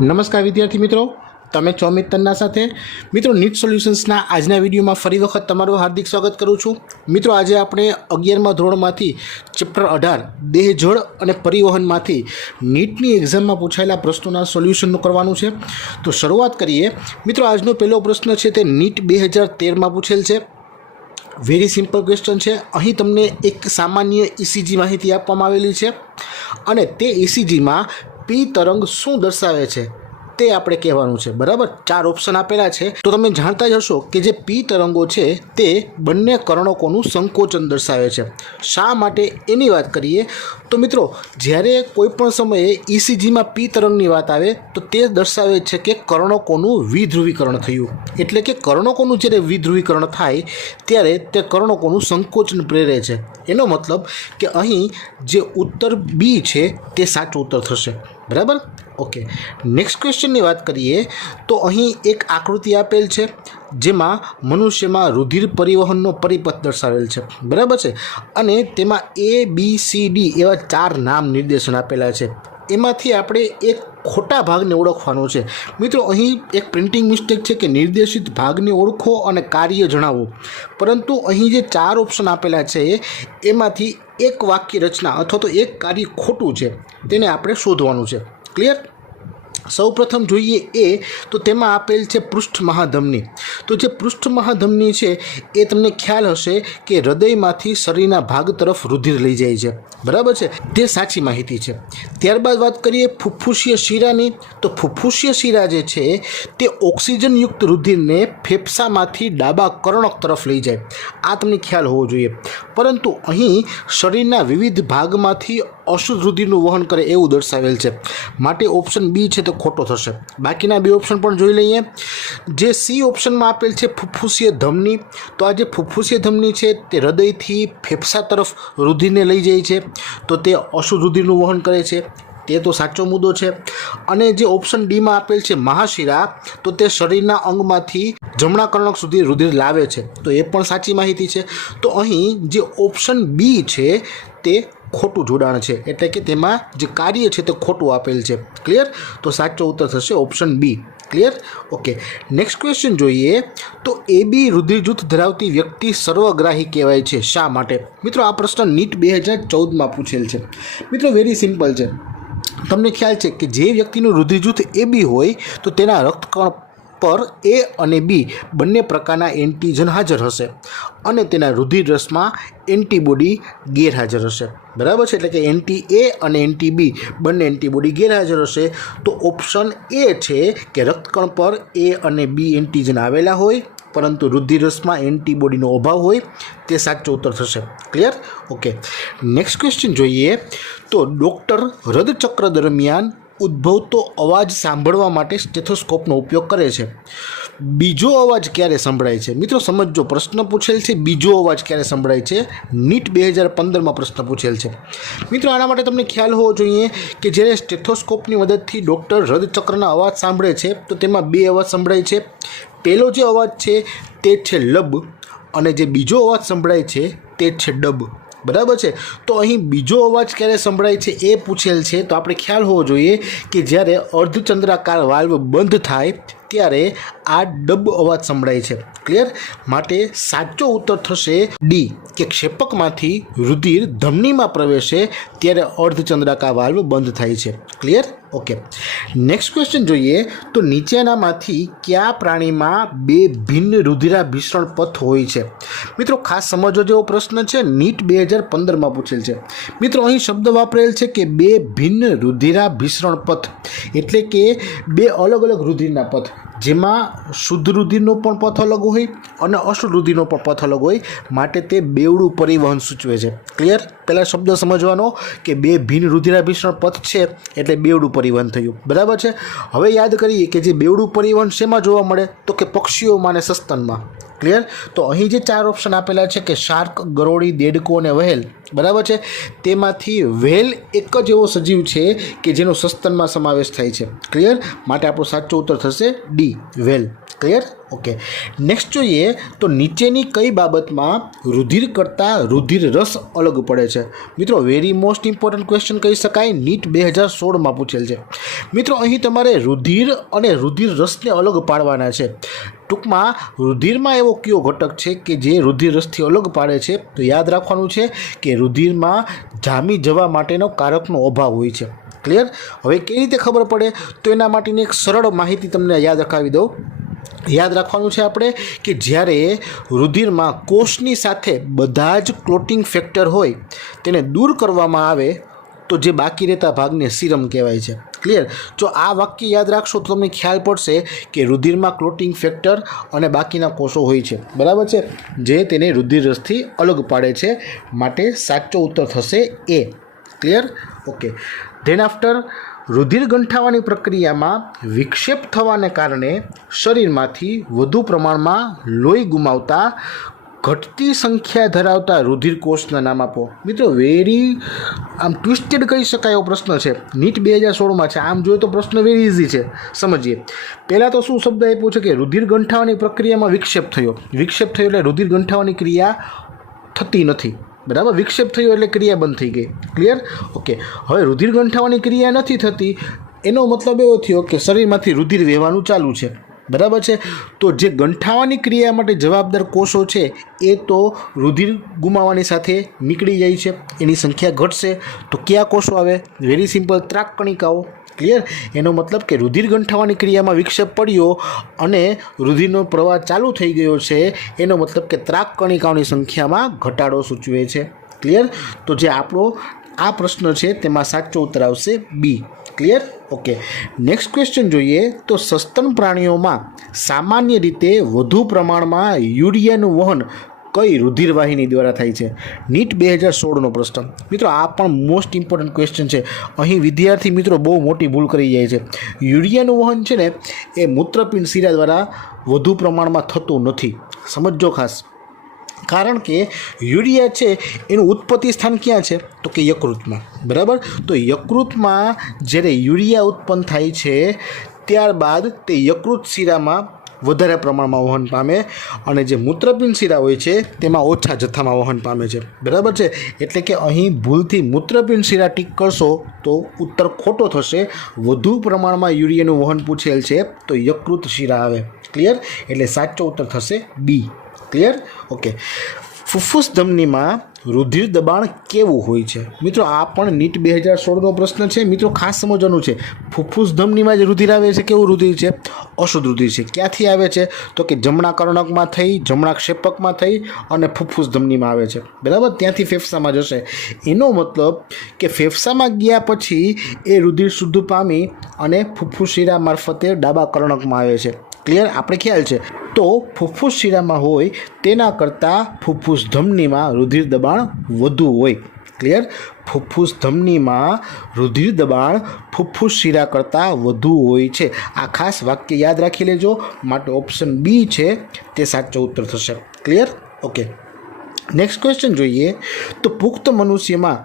નમસ્કાર વિદ્યાર્થી મિત્રો, તમે છો અમિત તન્ના સાથે। મિત્રો, નીટ સોલ્યુશન્સના આજના વિડીયોમાં ફરી વખત તમારું હાર્દિક સ્વાગત કરું છું। મિત્રો, આજે આપણે 11મા ધોરણમાંથી ચેપ્ટર 18 દેહ જળ અને પરિવહનમાંથી નીટની એક્ઝામમાં પૂછાયેલા પ્રશ્નોના સોલ્યુશનનું કરવાનું છે। તો શરૂઆત કરીએ। મિત્રો, આજનો પહેલો પ્રશ્ન છે તે નીટ 2013માં પૂછેલ છે। વેરી સિમ્પલ ક્વેશ્ચન છે। અહીં તમને એક સામાન્ય ઇસીજી માહિતી આપવામાં આવેલી છે અને તે ઇસીજીમાં પી તરંગ શું દર્શાવે છે તે આપણે કહેવાનું છે, બરાબર। 4 ઓપ્શન આપેલા છે। તો તમે જાણતા જ હશો કે જે પી તરંગો છે તે બંને કર્ણકોનું સંકોચન દર્શાવે છે। શા માટે એની વાત કરીએ તો મિત્રો, જ્યારે કોઈ પણ સમયે ઇસીજીમાં પી તરંગની વાત આવે તો તે દર્શાવે છે કે કર્ણકોનું વિધ્રુવીકરણ થયું, એટલે કે કર્ણકોનું જ્યારે વિધ્રુવીકરણ થાય ત્યારે તે કર્ણકોનું સંકોચન પ્રેરે છે। એનો મતલબ કે અહીં જે ઉત્તર બી છે તે સાચો ઉત્તર થશે, બરાબર। ઓકે, નેક્સ્ટ ક્વેશ્ચનની વાત કરીએ તો અહીં એક આકૃતિ આપેલ છે જેમાં મનુષ્યમાં રુધિર પરિવહનનો પરિપથ દર્શાવેલ છે, બરાબર છે। અને તેમાં ABCD એવા 4 નામ નિર્દેશન આપેલા છે। એમાંથી આપણે એક ખોટા ભાગને ઓળખવાનો છે। મિત્રો, અહીં એક પ્રિન્ટિંગ મિસ્ટેક છે કે નિર્દેશિત ભાગને ઓળખો અને કાર્ય જણાવો, પરંતુ અહીં જે 4 ઓપ્શન આપેલા છે એમાંથી એક વાક્ય રચના અથવા તો એક કાર્ય ખોટું છે, તેને આપણે શોધવાનું છે। ક્લિયર? સૌપ્રથમ જોઈએ એ તો તેમાં આપેલ છે પૃષ્ઠ મહાધમની। તો જે પૃષ્ઠ મહાધમની છે એ તમને ખ્યાલ હશે કે હૃદયમાંથી શરીરના ભાગ તરફ રુધિર લઈ જાય છે, બરાબર છે, તે સાચી માહિતી છે। ત્યારબાદ વાત કરીએ ફુફ્ફુસીય શિરાની। તો ફુફ્ફુસીય શિરા જે છે તે ઓક્સિજનયુક્ત રુધિરને ફેફસામાંથી ડાબા કર્ણક તરફ લઈ જાય, આ તમને ખ્યાલ હોવો જોઈએ। પરંતુ અહીં શરીરના વિવિધ ભાગમાંથી અશુદ્ધ રુધિરનું વહન કરે એવું દર્શાવેલ છે, માટે ઓપ્શન બી છે તે ખોટો થશે। બાકીના 2 ઓપ્શન પણ જોઈ લઈએ। જે સી ઓપ્શનમાં આપેલ છે ફુફ્ફુસીય ધમની, તો આ જે ફુફ્ફુસીય ધમની છે તે હૃદયથી ફેફસા તરફ રુધિરને લઈ જાય છે, તો તે અશુદ્ધ રુધિરનું વહન કરે છે, તે તો સાચો મુદ્દો છે। અને જે ઓપ્શન ડીમાં આપેલ છે મહાશિરા, તો તે શરીરના અંગમાંથી જમણા કર્ણક સુધી રુધિર લાવે છે, તો એ પણ સાચી માહિતી છે। તો અહીં જે ઓપ્શન બી છે તે ખોટું જોડાણ છે, એટલે કે તેમાં જે કાર્ય છે તે ખોટું આપેલ છે। ક્લિયર? તો સાચો ઉત્તર થશે option B. Clear? Okay, next question જોઈએ તો AB રુધિર જૂથ ધરાવતી વ્યક્તિ સર્વગ્રાહી કહેવાય છે, શા માટે? મિત્રો, આ પ્રશ્ન નીટ 2014માં પૂછેલ છે। મિત્રો, વેરી સિમ્પલ છે। તમને ખ્યાલ છે કે જે વ્યક્તિનું રુધિર જૂથ AB હોય તો તેના રક્તકણ પર A અને B બંને પ્રકારના એન્ટીજન હાજર હશે અને તેના રુધિર રસમાં એન્ટીબોડી ગેરહાજર હશે, બરાબર છે, એટલે કે એન્ટી A અને એન્ટી B બંને એન્ટીબોડી ગેરહાજર હશે। તો ઓપ્શન એ છે કે રક્તકણ પર A અને B એન્ટીજન આવેલા હોય પરંતુ રુધિર રસમાં એન્ટીબોડીનો અભાવ હોય, તે સાચો ઉત્તર થશે। ક્લિયર? ઓકે, નેક્સ્ટ ક્વેશ્ચન જોઈએ તો ડૉક્ટર હૃદચક્ર દરમિયાન ઉદ્ભવતો અવાજ સાંભળવા માટે સ્ટેથોસ્કોપનો ઉપયોગ કરે છે। બીજો અવાજ ક્યારે સંભળાય છે? મિત્રો સમજો, પ્રશ્ન પૂછેલ છે બીજો અવાજ ક્યારે સંભળાય છે, નીટ 2015માં પ્રશ્ન પૂછેલ છે। મિત્રો, આના માટે તમને ખ્યાલ હોવો જોઈએ કે જ્યારે સ્ટેથોસ્કોપની મદદથી ડૉક્ટર હૃદચક્રના અવાજ સાંભળે છે તો તેમાં 2 અવાજ સંભળાય છે। પહેલો જે અવાજ છે તે છે લબ અને જે બીજો અવાજ સંભળાય છે તે છે ડબ, બરાબર છે। તો અહીં બીજો અવાજ ક્યારે સંભળાય છે એ પૂછેલ છે, તો આપણે ખ્યાલ હોવો જોઈએ કે જ્યારે અર્ધચંદ્રાકાર વાલ્વ બંધ થાય ત્યારે આ ડબ અવાજ સંભળાય છે। ક્લિયર? માટે સાચો ઉત્તર થશે ડી, કે ક્ષેપકમાંથી રુધિર ધમનીમાં પ્રવેશે ત્યારે અર્ધચંદ્રાકાર વાલ્વ બંધ થાય છે। ક્લિયર? ઓકે, નેક્સ્ટ ક્વેશ્ચન જોઈએ તો નીચેનામાંથી કયા પ્રાણીમાં 2 ભિન્ન રુધિરાભિસરણ પથ હોય છે? મિત્રો, ખાસ સમજવો જેવો પ્રશ્ન છે, નીટ 2015માં પૂછેલ છે। મિત્રો, અહીં શબ્દ વાપરેલ છે કે 2 ભિન્ન રુધિરાભિસરણ પથ, એટલે કે 2 અલગ અલગ રુધિરના પથ, જેમાં શુદ્ધ રુધિરનો પણ પથ અલગ હોય અને અશુદ્ધ રુધિરનો પણ પથ અલગ હોય, માટે તે બેવડું પરિવહન સૂચવે છે। ક્લિયર? પહેલાં શબ્દ સમજવાનો કે 2 ભિન્ન રુધિરાભિસરણ પથ છે એટલે બેવડું પરિવહન થયું, બરાબર છે। હવે યાદ કરીએ કે જે બેવડું પરિવહન શેમાં જોવા મળે, તો કે પક્ષીઓમાં અને સસ્તનમાં। ક્લિયર? તો અહીં જે 4 ઓપ્શન આપેલા છે કે શાર્ક, ગરોળી, દેડકો અને વહેલ, બરાબર છે। તેમાંથી વ્હેલ એક જ એવો સજીવ છે કે જેનો સસ્તનમાં સમાવેશ થાય છે। ક્લિયર? માટે આપણો સાચો ઉત્તર થશે D, whale. Clear? Okay, next જોઈએ તો નીચેની કઈ બાબતમાં રુધિર કરતાં રુધિર રસ અલગ પડે છે? મિત્રો વેરી મોસ્ટ ઇમ્પોર્ટન્ટ ક્વેશ્ચન કહી શકાય, નીટ 2016માં પૂછેલ છે। મિત્રો અહીં તમારે રુધિર અને રુધિર રસને અલગ પાડવાના છે। ટૂંકમાં રુધિરમાં એવો કયો ઘટક છે કે જે રુધિર રસથી અલગ પાડે છે? તો યાદ રાખવાનું છે કે રુધિરમાં જામી જવા માટેનો કારકનો અભાવ હોય છે। ક્લિયર? હવે કેવી રીતે ખબર પડે? તો એના માટેની એક સરળ માહિતી તમને યાદ રખાવી દઉં। યાદ રાખવાનું છે આપણે કે જ્યારે રુધિરમાં કોષની સાથે બધા જ ક્લોટિંગ ફેક્ટર હોય તેને દૂર કરવામાં આવે તો જે બાકી રહેતા ભાગને સીરમ કહેવાય છે। ક્લિયર? જો આ વાક્ય યાદ રાખશો તો તમને ખ્યાલ પડશે કે રુધિરમાં ક્લોટિંગ ફેક્ટર અને બાકીના કોષો હોય છે, બરાબર છે, જે તેને રુધિર રસથી અલગ પાડે છે। માટે સાચો ઉત્તર થશે એ। ક્લિયર? ઓકે, ધેન આફ્ટર રુધિર ગંઠાવાની પ્રક્રિયામાં વિક્ષેપ થવાને કારણે શરીરમાંથી વધુ પ્રમાણમાં લોહી ગુમાવતા ઘટતી સંખ્યા ધરાવતા રુધિર કોષના નામ આપો। મિત્રો વેરી આમ ટ્વિસ્ટેડ કહી શકાય એવો પ્રશ્ન છે, નીટ 2016માં છે। આમ જોઈએ તો પ્રશ્ન વેરી ઇઝી છે, સમજીએ। પહેલાં તો શું શબ્દ આપ્યો છે કે રુધિર ગંઠાવાની પ્રક્રિયામાં વિક્ષેપ થયો। વિક્ષેપ થયો એટલે રુધિર ગંઠાવાની ક્રિયા થતી નથી, બરાબર? વિક્ષેપ થયો એટલે ક્રિયા બંધ થઈ ગઈ। ક્લિયર? ઓકે, હવે રુધિર ગંઠાવાની ક્રિયા નથી થતી એનો મતલબ એવો થયો કે શરીરમાંથી રુધિર વહેવાનું ચાલુ છે, બરાબર છે। તો જે ગંઠાવાની ક્રિયા માટે જવાબદાર કોષો છે એ તો રુધિર ગુમાવવાની સાથે નીકળી જાય છે, એની સંખ્યા ઘટશે। તો કયા કોષો આવે? વેરી સિમ્પલ, ત્રાક કણિકાઓ। ક્લિયર? એનો મતલબ કે રુધિર ગંઠાવાની ક્રિયામાં વિક્ષેપ પડ્યો અને રુધિરનો પ્રવાહ ચાલુ થઈ ગયો છે, એનો મતલબ કે ત્રાક કણિકાઓની સંખ્યામાં ઘટાડો સૂચવે છે। ક્લિયર? તો જે આપણો આ પ્રશ્ન છે તેમાં સાચો ઉત્તર આવશે બી। ક્લિયર? ઓકે, નેક્સ્ટ ક્વેશ્ચન જોઈએ તો સસ્તન પ્રાણીઓમાં સામાન્ય રીતે વધુ પ્રમાણમાં યુરિયાનું વહન કઈ રુધિરવાહિની દ્વારા થાય છે? નીટ 2016નો પ્રશ્ન। મિત્રો આ પણ મોસ્ટ ઇમ્પોર્ટન્ટ ક્વેશ્ચન છે। અહીં વિદ્યાર્થી મિત્રો બહુ મોટી ભૂલ કરી જાય છે। યુરિયાનું વહન છે ને એ મૂત્રપિંડ શિરા દ્વારા વધુ પ્રમાણમાં થતું નથી, સમજો ખાસ। કારણ કે યુરિયા છે એનું ઉત્પત્તિ સ્થાન ક્યાં છે? તો કે યકૃતમાં, બરાબર? તો યકૃતમાં જ્યારે યુરિયા ઉત્પન્ન થાય છે ત્યારબાદ તે યકૃત શિરામાં વધારે પ્રમાણમાં વહન પામે અને જે મૂત્રપિંડ શિરા હોય છે તેમાં ઓછા જથ્થામાં વહન પામે છે, બરાબર છે? એટલે કે અહીં ભૂલથી મૂત્રપિંડ શિરા ટીક કરશો તો ઉત્તર ખોટો થશે। વધુ પ્રમાણમાં યુરિયાનું વહન પૂછેલ છે તો યકૃત શિરા આવે। ક્લિયર? એટલે સાચો ઉત્તર થશે બી। ક્લિયર? ઓકે, ફુફ્ફુસ ધમનીમાં રુધિર દબાણ કેવું હોય છે? મિત્રો આ પણ નીટ 2016નો પ્રશ્ન છે। મિત્રો ખાસ સમજવાનું છે, ફુફ્ફુસ ધમનીમાં જે રુધિર આવે છે કેવું રુધિર છે? અશુદ્ધ રુધિર છે। ક્યાંથી આવે છે? તો કે જમણા કર્ણકમાં થઈ, જમણા ક્ષેપકમાં થઈ અને ફુફ્ફુસ ધમનીમાં આવે છે, બરાબર? ત્યાંથી ફેફસામાં જશે। એનો મતલબ કે ફેફસામાં ગયા પછી એ રુધિર શુદ્ધ પામી અને ફુફ્ફુસ શિરા મારફતે ડાબા કર્ણકમાં આવે છે। ક્લિયર? આપણે ખ્યાલ છે। તો ફુફ્ફુસ શિરામાં હોય તેના કરતાં ફુફ્ફુસ ધમનીમાં રુધિર દબાણ વધુ હોય। ક્લિયર? ફુફ્ફુસ ધમનીમાં રુધિર દબાણ ફુફ્ફુસ શિરા કરતાં વધુ હોય છે। આ ખાસ વાક્ય યાદ રાખી લેજો, માટે ઓપ્શન બી છે તે સાચો ઉત્તર થશે। ક્લિયર? ઓકે, નેક્સ્ટ ક્વેશ્ચન જોઈએ તો પુખ્ત મનુષ્યમાં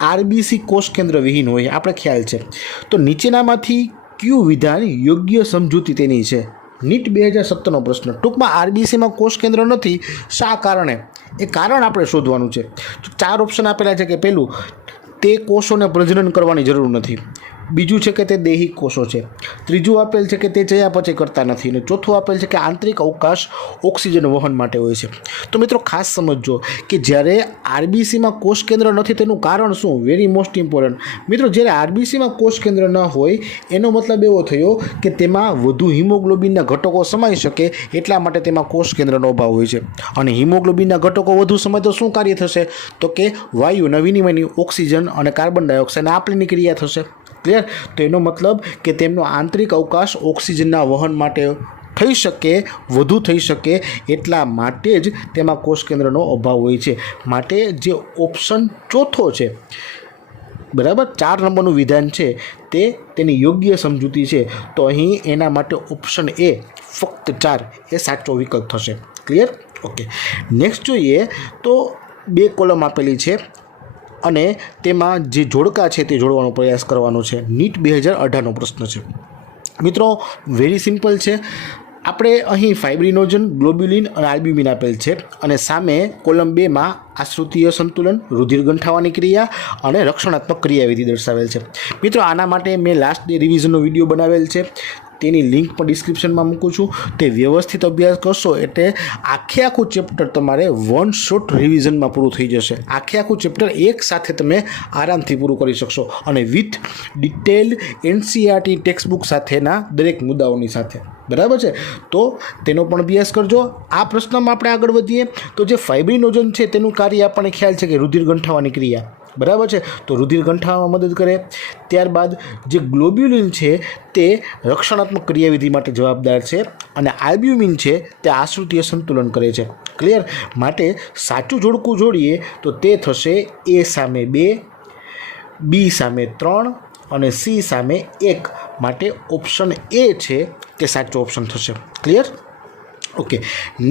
આરબીસી કોષ કેન્દ્ર વિહીન હોય, આપણે ખ્યાલ છે। તો નીચેનામાંથી કયું વિધાન યોગ્ય સમજૂતી તેની છે? નીટ 2017નો પ્રશ્ન। ટૂંકમાં આરબીસીમાં કોષ કેન્દ્ર નથી, શા કારણે? એ કારણ આપણે શોધવાનું છે। તો 4 ઓપ્શન આપેલા છે કે પહેલું, તે કોષોને પ્રજનન કરવાની જરૂર નથી। બીજું છે કે તે દૈહિક કોષો છે। ત્રીજું આપેલ છે કે તે ચયાપચય કરતા નથી અને ચોથું આપેલ છે કે આંતરિક અવકાશ ઓક્સિજન વહન માટે હોય છે। તો મિત્રો ખાસ સમજજો કે જ્યારે આરબીસીમાં કોષ કેન્દ્ર નથી તેનું કારણ શું? વેરી મોસ્ટ ઇમ્પોર્ટન્ટ મિત્રો, જ્યારે આરબીસીમાં કોષ કેન્દ્ર ન હોય એનો મતલબ એવો થયો કે તેમાં વધુ હિમોગ્લોબિનના ઘટકો સમાઈ શકે, એટલા માટે તેમાં કોષ કેન્દ્રનો અભાવ હોય છે। અને હિમોગ્લોબિનના ઘટકો વધુ સમય તો શું કાર્ય થશે? તો કે વાયુના વિનિમયની ઓક્સિજન અને કાર્બન ડાયોક્સાઇડ આપણીની ક્રિયા થશે। ક્લિયર? તો એનો મતલબ કે તેમનો આંતરિક અવકાશ ઓક્સિજનના વહન માટે થઈ શકે, વધુ થઈ શકે, એટલા માટે જ તેમાં કોષ કેન્દ્રનો અભાવ હોય છે। માટે જે ઓપ્શન ચોથો છે, બરાબર, 4 નંબરનું વિધાન છે તે તેની યોગ્ય સમજૂતી છે। તો અહીં એના માટે ઓપ્શન એ ફક્ત 4 એ સાચો વિકલ્પ થશે। ક્લિયર? ઓકે, નેક્સ્ટ જોઈએ તો 2 કોલમ આપેલી છે, અને તેમાં જે જોડકા છે તે જોડવાનો પ્રયાસ કરવાનો છે. નીટ 2018નો પ્રશ્ન છે. મિત્રો વેરી સિમ્પલ છે. આપણે અહીં ફાઇબ્રિનોજન, ગ્લોબ્યુલિન અને આલ્બ્યુમિન આપેલ છે અને સામે કોલમ 2માં આશ્રુતીય સંતુલન, રુધિર ગંઠાવાની ક્રિયા અને રક્ષણાત્મક ક્રિયાવિધિ દર્શાવેલ છે. મિત્રો આના માટે મેં લાસ્ટ ડે રિવિઝનનો વિડીયો બનાવેલ છે, તેની લિંક પણ ડિસ્ક્રિપ્શનમાં મૂકું છું. તે વ્યવસ્થિત અભ્યાસ કરશો એટલે આખું ચેપ્ટર તમારે વન શોટ રિવિઝનમાં પૂરું થઈ જશે. આખું ચેપ્ટર એક સાથે તમે આરામથી પૂરું કરી શકશો અને with detailed NCERT text book સાથેના દરેક મુદ્દાઓની સાથે. બરાબર છે, તો તેનો પણ અભ્યાસ કરજો. આ પ્રશ્નમાં આપણે આગળ વધીએ તો જે ફાઇબ્રિનોજન છે તેનું કાર્ય આપણને ખ્યાલ છે કે રુધિર ગંઠાવાની ક્રિયા. બરાબર છે, તો રુધિર ગંઠાવામાં મદદ કરે. ત્યારબાદ જે ગ્લોબ્યુલિન છે તે રક્ષણાત્મક ક્રિયાવિધિ માટે જવાબદાર છે અને આલ્બ્યુમિન છે તે આશ્રુતીય સંતુલન કરે છે. ક્લિયર? માટે સાચું જોડકું જોડીએ તો તે થશે A સામે 2, B સામે 3 અને C સામે 1. માટે ઓપ્શન A છે તે સાચો ઓપ્શન થશે. ક્લિયર? ઓકે,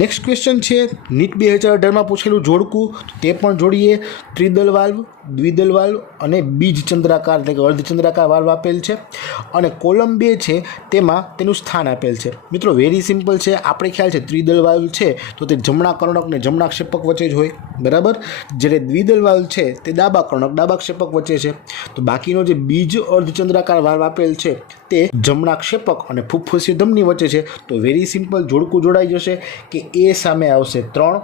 નેક્સ્ટ ક્વેશ્ચન છે નીટ 2018માં પૂછેલું જોડકું, તે પણ જોડીએ. ત્રિદલ વાલ્વ, દ્વિદલ વાલ્વ અને બીજ ચંદ્રાકાર એટલે કે અર્ધચંદ્રાકાર વાલ્વ આપેલ છે અને કોલમ 2 છે તેમાં તેનું સ્થાન આપેલ છે. મિત્રો વેરી સિમ્પલ છે. આપણે ખ્યાલ છે ત્રિદલ વાલ્વ છે તો તે જમણા કર્ણક ને જમણા ક્ષેપક વચ્ચે જ હોય. બરાબર, જ્યારે દ્વિદલ વાલ્વ છે તે ડાબા કર્ણક ડાબા ક્ષેપક વચ્ચે છે. તો બાકીનો જે બીજ અર્ધચંદ્રાકાર વાલ્વ આપેલ છે તે જમણા ક્ષેપક અને ફુફ્ફુસીય ધમની વચ્ચે છે. તો વેરી સિમ્પલ જોડકું જોડાઈ જશે કે A સામે આવશે 3,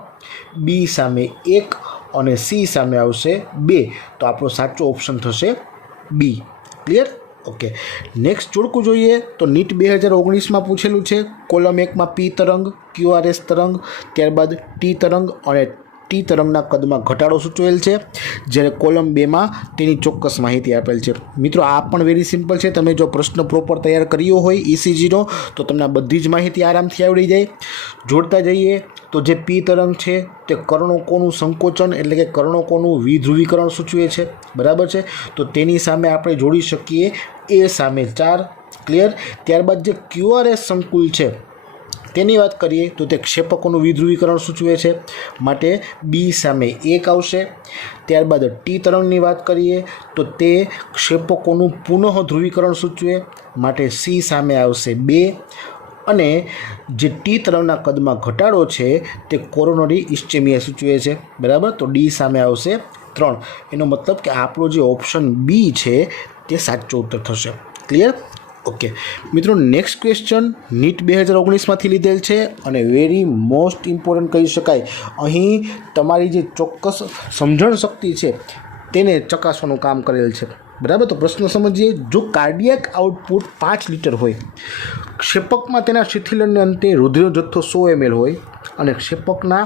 B સામે 1 અને C સામે આવશે 2. તો આપણો સાચો ઓપ્શન થશે B. ક્લિયર? ઓકે, નેક્સ્ટ જોડકું જોઈએ તો નીટ 2019માં પૂછેલું છે. કોલમ 1માં P તરંગ, QRS તરંગ, ત્યારબાદ T તરંગ અને T તરંગના કદમાં ઘટાડો સૂચવેલ છે, જ્યારે કોલમ 2માં તેની ચોક્કસ માહિતી આપેલ છે. મિત્રો આ પણ વેરી સિમ્પલ છે. તમે જો પ્રશ્ન પ્રોપર તૈયાર કર્યો હોય ECGનો તો તમને બધી જ માહિતી આરામથી આવડી જાય. જોડતા જઈએ તો જે P તરંગ છે તે કર્ણકોનું સંકોચન એટલે કે કર્ણકોનું વિધ્રુવીકરણ સૂચવે છે. બરાબર છે, તો તેની સામે આપણે જોડી શકીએ A સામે 4. ક્લિયર? ત્યારબાદ જે QRS સંકુલ છે તેની વાત કરીએ તો તે ક્ષેપકોનું વિધ્રુવીકરણ સૂચવે છે, માટે B સામે 1 આવશે. ત્યારબાદ T તરંગની વાત કરીએ તો તે ક્ષેપકોનું પુનઃ ધ્રુવીકરણ સૂચવે, માટે C સામે આવશે 2. અને જે T તરંગના કદમાં ઘટાડો છે તે કોરોનરી ઇસ્ચેમિયા સૂચવે છે. બરાબર, તો D સામે આવશે 3. એનો મતલબ કે આપણો જે ઓપ્શન B છે તે સાચો ઉત્તર થશે. ક્લિયર? ઓકે મિત્રો, નેક્સ્ટ ક્વેશ્ચન નીટ 2019માંથી લીધેલ છે અને વેરી મોસ્ટ ઇમ્પોર્ટન્ટ કહી શકાય. અહીં તમારી જે ચોક્કસ સમજણ શક્તિ છે તેને ચકાસવાનું કામ કરેલ છે. બરાબર, તો પ્રશ્ન સમજીએ. જો કાર્ડિયાક આઉટપુટ 5 લીટર હોય, ક્ષેપકમાં તેના શિથિલનને અંતે રુધિરનો જથ્થો 100 ml હોય અને ક્ષેપકના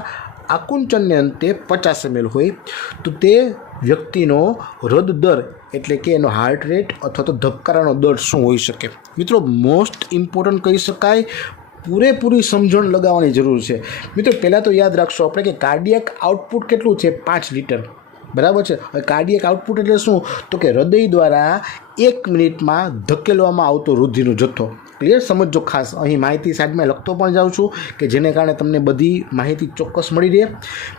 આકુંચનને અંતે 50 ml હોય, તો તે વ્યક્તિનો હૃદ દર એટલે કે એનો હાર્ટ રેટ અથવા તો ધબકારાનો દર શું હોઈ શકે? મિત્રો મોસ્ટ ઇમ્પોર્ટન્ટ કહી શકાય. પૂરેપૂરી સમજણ લગાવવાની જરૂર છે. મિત્રો પહેલાં તો યાદ રાખશો આપણે કે કાર્ડિયાક આઉટપુટ કેટલું છે? 5 લીટર. બરાબર છે. હવે કાર્ડિયાક આઉટપુટ એટલે શું? તો કે હૃદય દ્વારા 1 મિનિટમાં ધકેલવામાં આવતો રુધિરનો જથ્થો. ક્લિયર? સમજો ખાસ. અહીં માહિતી સાઈડમાં લખતો પણ જાઉં છું કે જેને કારણે તમને બધી માહિતી ચોક્કસ મળી રહે.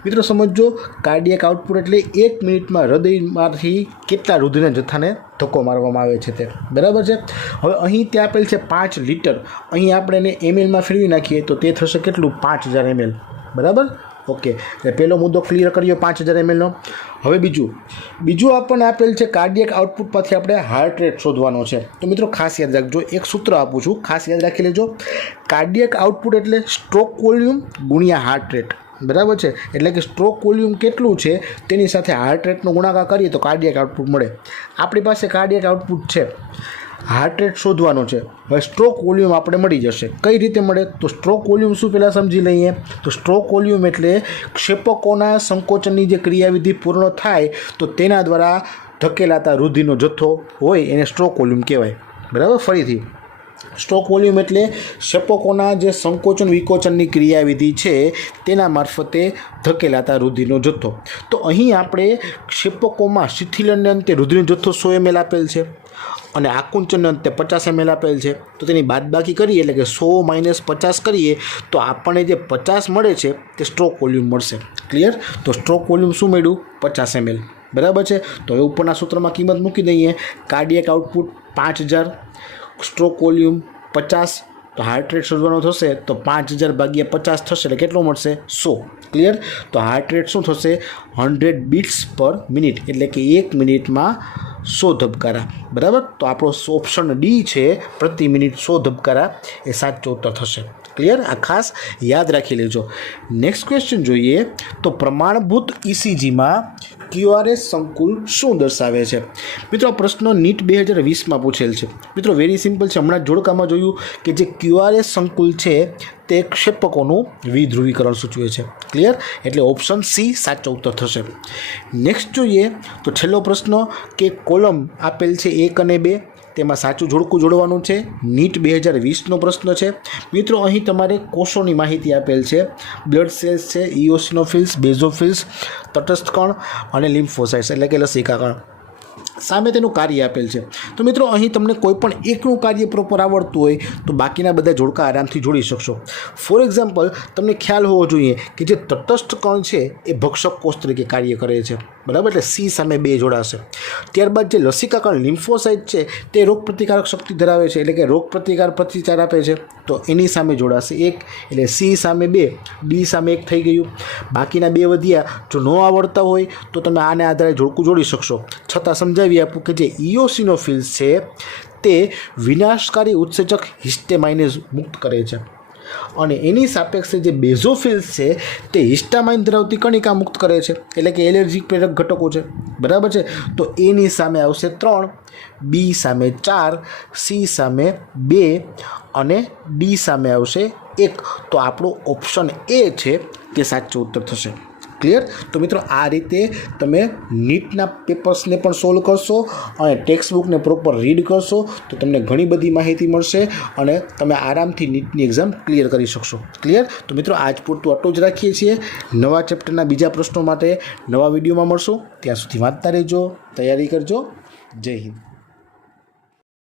મિત્રો સમજો, કાર્ડિયાક આઉટપુટ એટલે 1 મિનિટમાં હૃદયમાંથી કેટલા રુધિરના જથ્થાને ધક્કો મારવામાં આવે છે તે. બરાબર છે. હવે અહીં તે આપેલ છે 5 લીટર. અહીં આપણે એને mlમાં ફેરવી નાખીએ તો તે થશે કેટલું? 5000 ml. બરાબર? ઓકે, એટલે પહેલો મુદ્દો ક્લિયર કર્યો 5000 mlનો. હવે બીજું આપણને આપેલ છે કાર્ડિયાક આઉટપુટ પરથી આપણે હાર્ટ રેટ શોધવાનો છે. તો મિત્રો ખાસ યાદ રાખજો, એક સૂત્ર આપું છું, ખાસ યાદ રાખી લેજો. કાર્ડિયાક આઉટપુટ એટલે સ્ટ્રોક વોલ્યુમ ગુણ્યા હાર્ટ રેટ. બરાબર છે, એટલે કે સ્ટ્રોક વોલ્યુમ કેટલું છે તેની સાથે હાર્ટ રેટનો ગુણાકાર કરીએ તો કાર્ડિયાક આઉટપુટ મળે. આપણી પાસે કાર્ડિયાક આઉટપુટ છે, હાર્ટ રેટ શોધવાનો છે. હવે સ્ટ્રોક વોલ્યુમ આપણે મળી જશે. કઈ રીતે મળે? તો સ્ટ્રોક વોલ્યુમ શું પહેલાં સમજી લઈએ. તો સ્ટ્રોક વોલ્યુમ એટલે ક્ષેપકોના સંકોચનની જે ક્રિયાવિધિ પૂર્ણ થાય તો તેના દ્વારા ધકેલાતા રુધિરનો જથ્થો હોય એને સ્ટ્રોક વોલ્યુમ કહેવાય. બરાબર? ફરીથી, સ્ટ્રોક વોલ્યુમ એટલે ક્ષેપકોના જે સંકોચન વિકોચનની ક્રિયાવિધિ છે તેના મારફતે ધકેલાતા રુધિરનો જથ્થો. તો અહીં આપણે ક્ષેપકોમાં શિથિલનને અંતે રુધિરનો જથ્થો 100 ml આપેલ છે અને આકુંચનને અંતે 50 ml આપેલ છે. તો તેની બાદબાકી કરીએ એટલે કે 100 - 50 કરીએ તો આપણને જે 50 મળે છે તે સ્ટ્રોક વોલ્યુમ મળશે. ક્લિયર? તો સ્ટ્રોક વોલ્યુમ શું મળ્યું? 50 ml. બરાબર છે. તો હવે ઉપરના સૂત્રમાં કિંમત મૂકી દઈએ. કાર્ડિયક આઉટપુટ 5000, સ્ટ્રોક વોલ્યુમ 50, તો હાર્ટ રેટ શોધવાનો થશે તો 5000 ભાગ્યા 50 થશે એટલે કેટલો મળશે? 100. ક્લિયર? તો હાર્ટ રેટ શું થશે? 100 બીટ્સ પર મિનિટ, એટલે કે 1 મિનિટમાં 100 ધબકારા. બરાબર. તો આપણો ઓપ્શન ડી છે, પ્રતિ મિનિટ 100 ધબકારા, એ સાચો ઉત્તર થશે. ક્લિયર? આ ખાસ યાદ રાખી લેજો. નેક્સ્ટ ક્વેશ્ચન જોઈએ તો પ્રમાણભૂત ઇસીજીમાં QRS સંકુલ શું દર્શાવે છે? મિત્રો આ પ્રશ્ન નીટ 2020માં પૂછેલ છે. મિત્રો વેરી સિમ્પલ છે. હમણાં જોડકામાં જોયું કે જે QRS સંકુલ છે તે ક્ષેપકોનું વિધ્રુવીકરણ સૂચવે છે. ક્લિયર? એટલે ઓપ્શન સી સાચો ઉત્તર થશે. નેક્સ્ટ જોઈએ તો છેલ્લો પ્રશ્ન કે કોલમ આપેલ છે 1 અને 2, તેમાં સાચું જોડકું જોડવાનું છે. નીટ 2020નો પ્રશ્ન છે. મિત્રો અહીં તમારે કોષોની માહિતી આપેલ છે. બ્લડ સેલ્સ છે, ઇઓસિનોફિલ્સ, બેઝોફિલ્સ, તટસ્થ કણ અને લિમ્ફોસાઇટ્સ એટલે કે લસિકા કણ. સામે તેનું કાર્ય આપેલ છે. તો મિત્રો અહીં તમને કોઈ પણ એકનું કાર્ય પ્રોપર આવડતું હોય તો બાકીના બધા જોડકા આરામથી જોડી શકશો. ફોર એક્ઝામ્પલ, તમને ખ્યાલ હોવો જોઈએ કે જે તટસ્થ કણ છે એ ભક્ષક કોષ તરીકે કાર્ય કરે છે. બરાબર? એટલે સી સામે 2 જોડાશે. ત્યારબાદ જે લસિકા કણ લિમ્ફોસાઇટ છે તે રોગ પ્રતિકારક શક્તિ ધરાવે છે, એટલે કે રોગ પ્રતિચાર આપે છે, તો એની સામે જોડાશે 1, એટલે સી સામે 2, ડી સામે 1 થઈ ગયું. બાકીના 2 વધ્યા. જો ન આવડતા હોય તો તમે આને આધારે જોડકું જોડી શકશો. છતાં સમજાવી આપું કે જે ઇઓસિનોફિલ્સ છે તે વિનાશકારી ઉત્સેચક હિસ્ટેમાઇનને મુક્ત કરે છે, અને એની સાપેક્ષે જે બેઝોફિલ્સ છે તે હિસ્ટામાઇન ધરાવતી કણિકા મુક્ત કરે છે, એટલે કે એલર્જીક પ્રેરક ઘટકો છે. બરાબર છે? તો એની સામે આવશે 3, બી સામે 4, સી સામે 2 અને ડી સામે આવશે 1. તો આપણો ઓપ્શન એ છે તે સાચો ઉત્તર થશે. ક્લિયર? તો મિત્રો આ રીતે તમે નીટના પેપર્સને પણ સોલ્વ કરશો અને ટેક્સ્ટ બુકને પ્રોપર રીડ કરશો તો તમને ઘણી બધી માહિતી મળશે અને તમે આરામથી નીટની એક્ઝામ ક્લિયર કરી શકશો. ક્લિયર? તો મિત્રો આજ પૂરતું આટલું જ રાખીએ છીએ. નવા ચેપ્ટરના બીજા પ્રશ્નો માટે નવા વિડીયોમાં મળશું. ત્યાં સુધી વાંચતા રહેજો, તૈયારી કરજો. જય હિન્દ.